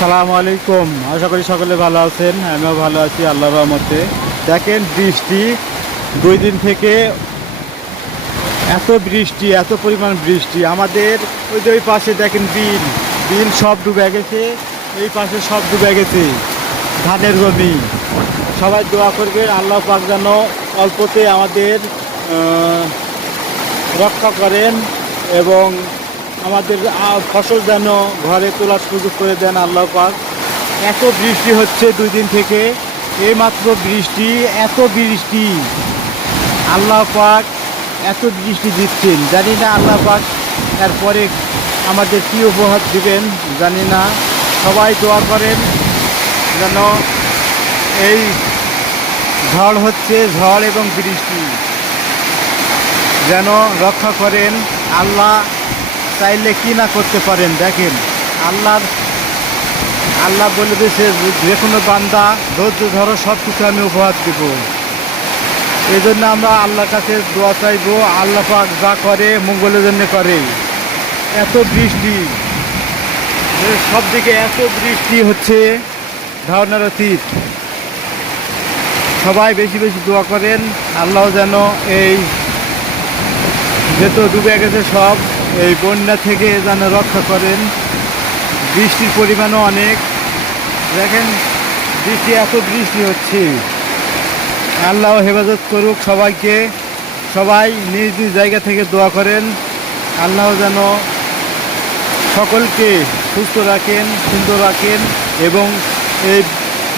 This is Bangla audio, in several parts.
সালাম আলাইকুম। আশা করি সকলে ভালো আছেন, আমিও ভালো আছি আল্লাহ রহমতে। দেখেন বৃষ্টি, দুই দিন থেকে এত বৃষ্টি, এত পরিমাণ বৃষ্টি। আমাদের ওই যে ওই পাশে দেখেন বিল বিল সব ডুবে গেছে, এই পাশে সব ডুবে গেছে, ধানের জমি। সবাই দোয়া করবেন, আল্লাহ পাক যেন অল্পতে আমাদের রক্ষা করেন এবং আমাদের ফসল যেন ঘরে তোলার সুযোগ করে দেন আল্লাহ পাক। এত বৃষ্টি হচ্ছে দুই দিন থেকে, এইমাত্র বৃষ্টি, এত বৃষ্টি। আল্লাহ পাক এত বৃষ্টি দিচ্ছেন। জানি না আল্লাহ পাক এরপরে আমাদের কী উপহার দিবেন, জানি না। সবাই দোয়া করেন যেন এই ঝড় হচ্ছে, ঝড় এবং বৃষ্টি যেন রক্ষা করেন আল্লাহ চাইলে কি না করতে পারেন? দেখেন, আল্লাহর, আল্লাহ বলে দিয়েছে যে কোনো বান্দা ধৈর্য ধরো সব কিছু আমি উপহার দেব। এই জন্য আমরা আল্লাহর কাছে দোয়া চাইব, আল্লাহ পাক যা করে মঙ্গলের জন্য করে। এত বৃষ্টি সব দিকে এত বৃষ্টি হচ্ছে, ধারণার অতীত। সবাই বেশি বেশি দোয়া করেন, আল্লাহ যেন এই যেহেতু ডুবে গেছে সব এই বন্যা থেকে যেন রক্ষা করেন। বৃষ্টির পরিমাণও অনেক। দেখেন, বৃষ্টি এত বৃষ্টি হচ্ছে। আল্লাহ হেফাজত করুক সবাইকে। সবাই নিজ নিজ জায়গা থেকে দোয়া করেন। আল্লাহ যেন সকলকে সুস্থ রাখেন, সুন্দর রাখেন এবং এই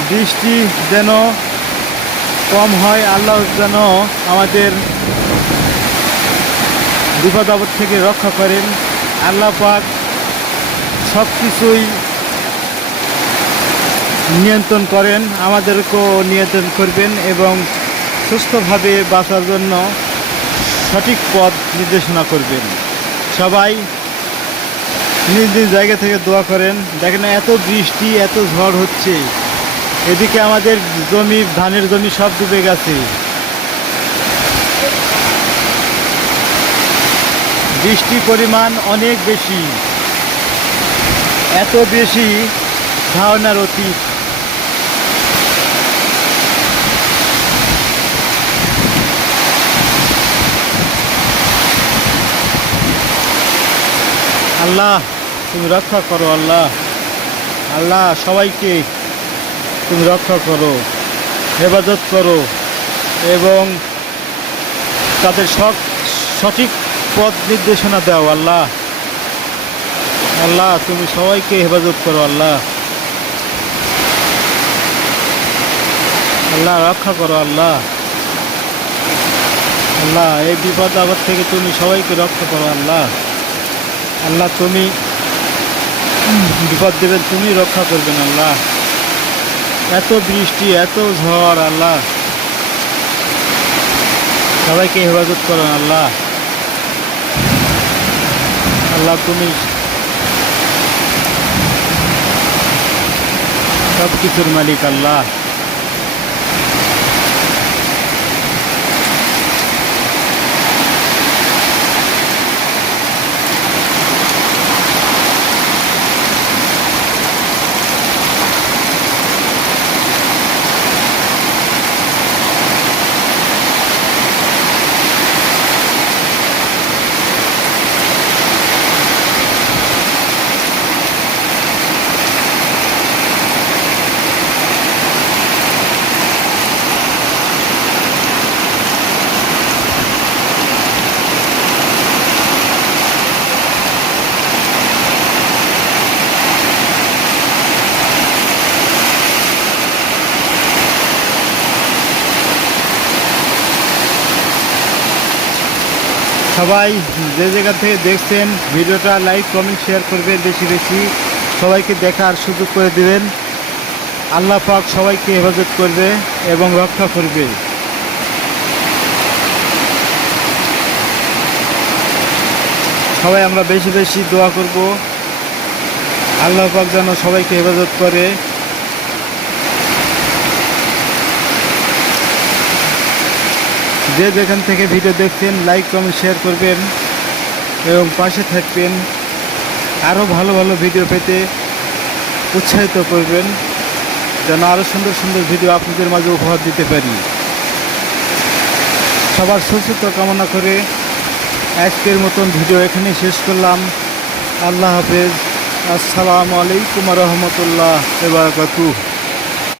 বৃষ্টি যেন কম হয়। আল্লাহ যেন আমাদের বিপদ আপদ থেকে রক্ষা করেন। আল্লাহ পাক সব কিছুই নিয়ন্ত্রণ করেন, আমাদেরকেও নিয়ন্ত্রণ করবেন এবং সুস্থভাবে বাঁচার জন্য সঠিক পথ নির্দেশনা করবেন। সবাই নিজ নিজ জায়গা থেকে দোয়া করেন। দেখেন এত বৃষ্টি, এত ঝড় হচ্ছে। এদিকে আমাদের জমি, ধানের জমি সব ডুবে গেছে। বৃষ্টির পরিমাণ অনেক বেশি। এত বেশি ধারণার অতীত। আল্লাহ, তুমি রক্ষা করো আল্লাহ। আল্লাহ, সবাইকে তুমি রক্ষা করো, হেফাজত করো এবং তাদের সঠিক পথ নির্দেশনা দাও, আল্লাহ। আল্লাহ, তুমি সবাইকে হেফাজত করো, আল্লাহ। আল্লাহ, রক্ষা করো, আল্লাহ। আল্লাহ, এই বিপদ আবার থেকে তুমি সবাইকে রক্ষা করো, আল্লাহ। আল্লাহ, তুমি বিপদ দেবেন, তুমি রক্ষা করবেন, আল্লাহ। এত বৃষ্টি, এত ঝড়, আল্লাহ। সবাইকে হেফাজত করেন আল্লাহ। আল্লাহ তুমি সব কিছুর মালিক আল্লাহ সবাই যে জায়গা থেকে দেখছেন, ভিডিওটা লাইক কমেন্ট শেয়ার করবেন বেশি বেশি। সবাইকে দেখার সুযোগ করে দেবেন। আল্লাহ পাক সবাইকে হেফাজত করবে এবং রক্ষা করবে। সবাই আমরা বেশি বেশি দোয়া করব। আল্লাহ পাক যেন সবাইকে হেফাজত করে। যে যেখান থেকে ভিডিও দেখছেন লাইক কমেন্ট শেয়ার করবেন এবং পাশে থাকবেন। আরও ভালো ভালো ভিডিও পেতে উৎসাহিত করবেন, যেন আরও সুন্দর সুন্দর ভিডিও আপনাদের মাঝে উপহার দিতে পারি। সবার সুস্থ কামনা করে আজকের মতন ভিডিও এখানেই শেষ করলাম। আল্লাহ হাফেজ। আসসালামু আলাইকুম রহমতুল্লাহ এবার